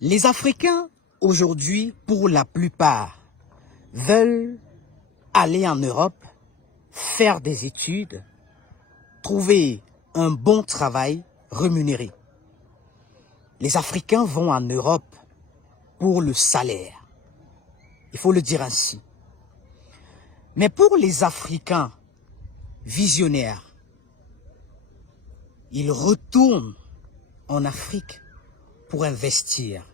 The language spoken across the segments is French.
Les Africains, aujourd'hui, pour la plupart, veulent aller en Europe, faire des études, trouver un bon travail rémunéré. Les Africains vont en Europe pour le salaire. Il faut le dire ainsi. Mais pour les Africains visionnaires, ils retournent en Afrique pour investir.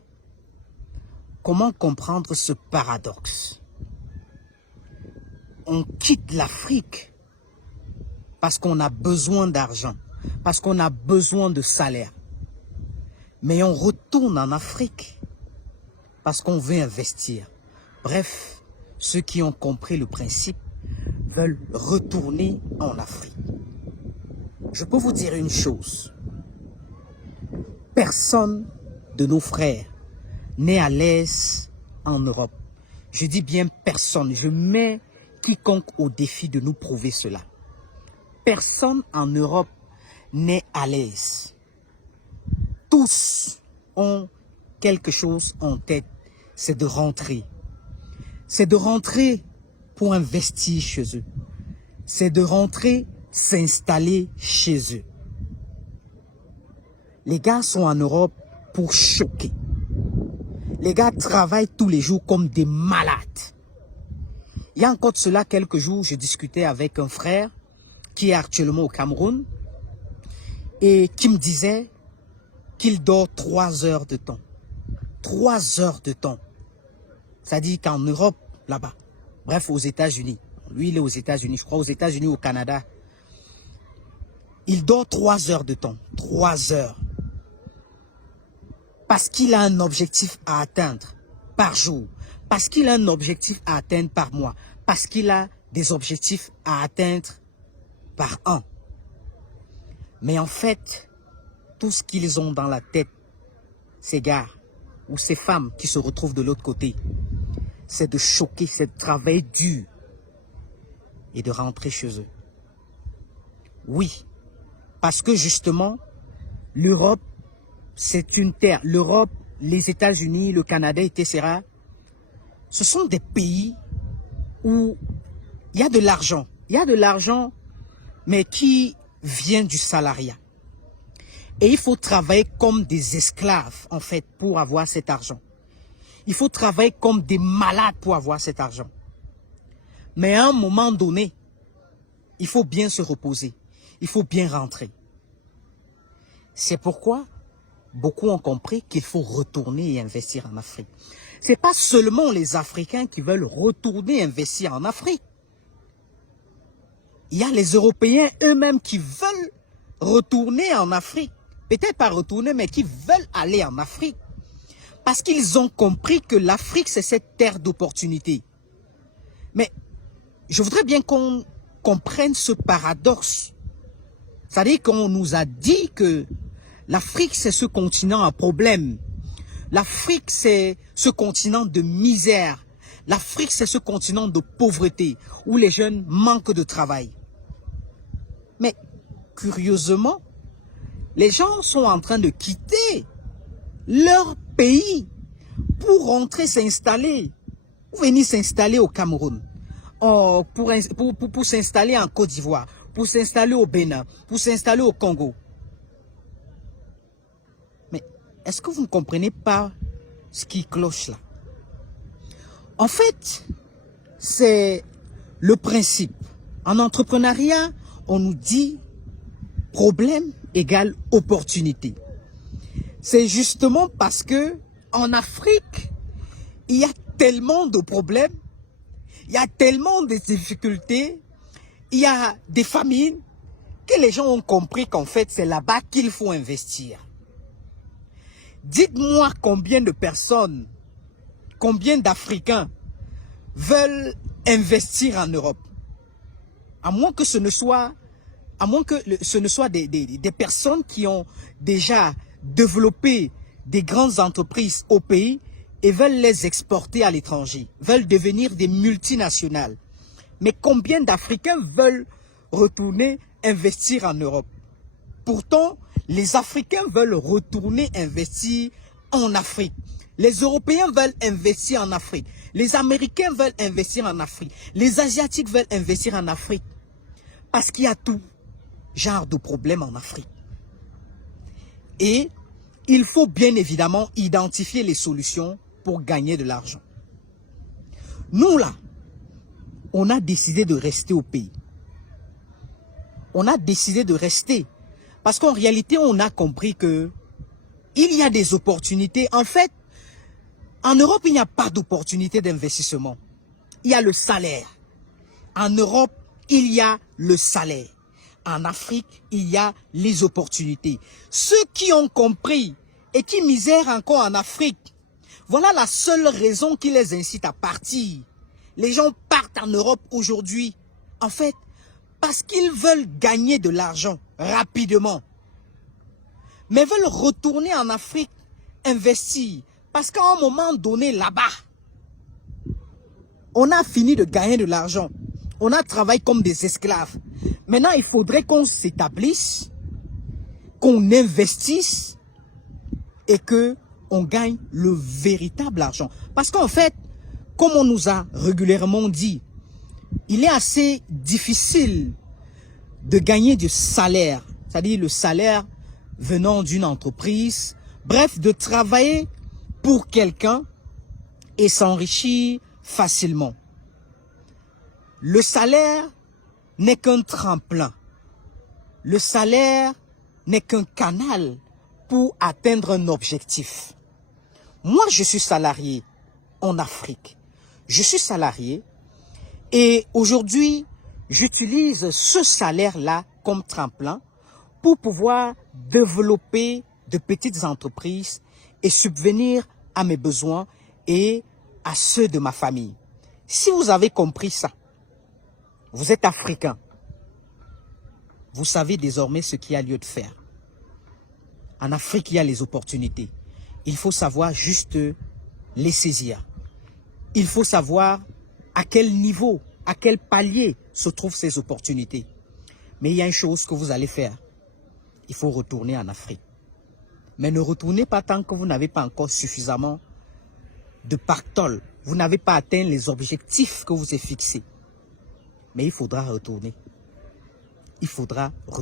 Comment comprendre ce paradoxe? On quitte l'Afrique parce qu'on a besoin d'argent, parce qu'on a besoin de salaire. Mais on retourne en Afrique parce qu'on veut investir. Bref, ceux qui ont compris le principe veulent retourner en Afrique. Je peux vous dire une chose. Personne de nos frères n'est à l'aise en Europe. Je dis bien personne. Je mets quiconque au défi de nous prouver cela. Personne en Europe n'est à l'aise. Tous ont quelque chose en tête, c'est de rentrer. C'est de rentrer pour investir chez eux. C'est de rentrer, s'installer chez eux. Les gars sont en Europe pour choquer. Les gars travaillent tous les jours comme des malades. Il y a encore de cela quelques jours, je discutais avec un frère qui est actuellement au Cameroun et qui me disait qu'il dort 3 heures de temps. 3 heures de temps. C'est-à-dire qu'en Europe, là-bas, bref, aux États-Unis. Lui, il est aux États-Unis, je crois aux États-Unis, au Canada. Il dort 3 heures de temps. 3 heures. Parce qu'il a un objectif à atteindre par jour. Parce qu'il a un objectif à atteindre par mois. Parce qu'il a des objectifs à atteindre par an. Mais en fait, tout ce qu'ils ont dans la tête, ces gars ou ces femmes qui se retrouvent de l'autre côté, c'est de choquer, c'est de travailler dur et de rentrer chez eux. Oui, parce que justement, l'Europe, c'est une terre. L'Europe, les États-Unis, le Canada, etc. Ce sont des pays où il y a de l'argent. Il y a de l'argent, mais qui vient du salariat. Et il faut travailler comme des esclaves, en fait, pour avoir cet argent. Il faut travailler comme des malades pour avoir cet argent. Mais à un moment donné, il faut bien se reposer. Il faut bien rentrer. C'est pourquoi beaucoup ont compris qu'il faut retourner et investir en Afrique. Ce n'est pas seulement les Africains qui veulent retourner investir en Afrique. Il y a les Européens eux-mêmes qui veulent retourner en Afrique. Peut-être pas retourner, mais qui veulent aller en Afrique. Parce qu'ils ont compris que l'Afrique, c'est cette terre d'opportunité. Mais je voudrais bien qu'on comprenne ce paradoxe. C'est-à-dire qu'on nous a dit que l'Afrique, c'est ce continent à problème. L'Afrique, c'est ce continent de misère. L'Afrique, c'est ce continent de pauvreté, où les jeunes manquent de travail. Mais, curieusement, les gens sont en train de quitter leur pays pour rentrer s'installer. Pour venir s'installer au Cameroun, pour s'installer en Côte d'Ivoire, pour s'installer au Bénin, pour s'installer au Congo. Mais est-ce que vous ne comprenez pas ce qui cloche là? En fait, c'est le principe. En entrepreneuriat, on nous dit problème égale opportunité. C'est justement parce que en Afrique, il y a tellement de problèmes, il y a tellement de difficultés, il y a des famines, que les gens ont compris qu'en fait, c'est là-bas qu'il faut investir. Dites-moi combien de personnes, combien d'Africains veulent investir en Europe. À moins que ce ne soit, des personnes qui ont déjà développé des grandes entreprises au pays et veulent les exporter à l'étranger, veulent devenir des multinationales. Mais combien d'Africains veulent retourner investir en Europe? Pourtant, les Africains veulent retourner investir en Afrique. Les Européens veulent investir en Afrique. Les Américains veulent investir en Afrique. Les Asiatiques veulent investir en Afrique. Parce qu'il y a tout genre de problèmes en Afrique. Et il faut bien évidemment identifier les solutions pour gagner de l'argent. Nous là, on a décidé de rester au pays. On a décidé de rester. Parce qu'en réalité, on a compris que il y a des opportunités. En fait, en Europe, il n'y a pas d'opportunité d'investissement. Il y a le salaire. En Europe, il y a le salaire. En Afrique, il y a les opportunités. Ceux qui ont compris et qui misèrent encore en Afrique, voilà la seule raison qui les incite à partir. Les gens partent en Europe aujourd'hui, en fait, parce qu'ils veulent gagner de l'argent rapidement. Mais veulent retourner en Afrique, investir. Parce qu'à un moment donné, là-bas, on a fini de gagner de l'argent. On a travaillé comme des esclaves. Maintenant, il faudrait qu'on s'établisse, qu'on investisse et qu'on gagne le véritable argent. Parce qu'en fait, comme on nous a régulièrement dit, il est assez difficile de gagner du salaire, c'est-à-dire le salaire venant d'une entreprise, bref, de travailler pour quelqu'un et s'enrichir facilement. Le salaire n'est qu'un tremplin. Le salaire n'est qu'un canal pour atteindre un objectif. Moi, je suis salarié en Afrique. Je suis salarié et aujourd'hui, j'utilise ce salaire-là comme tremplin pour pouvoir développer de petites entreprises et subvenir à mes besoins et à ceux de ma famille. Si vous avez compris ça, vous êtes africain. Vous savez désormais ce qu'il y a lieu de faire. En Afrique, il y a les opportunités. Il faut savoir juste les saisir. Il faut savoir à quel niveau, à quel palier se trouvent ces opportunités. Mais il y a une chose que vous allez faire. Il faut retourner en Afrique. Mais ne retournez pas tant que vous n'avez pas encore suffisamment de pactole. Vous n'avez pas atteint les objectifs que vous avez fixés. Mais il faudra retourner. Il faudra retourner.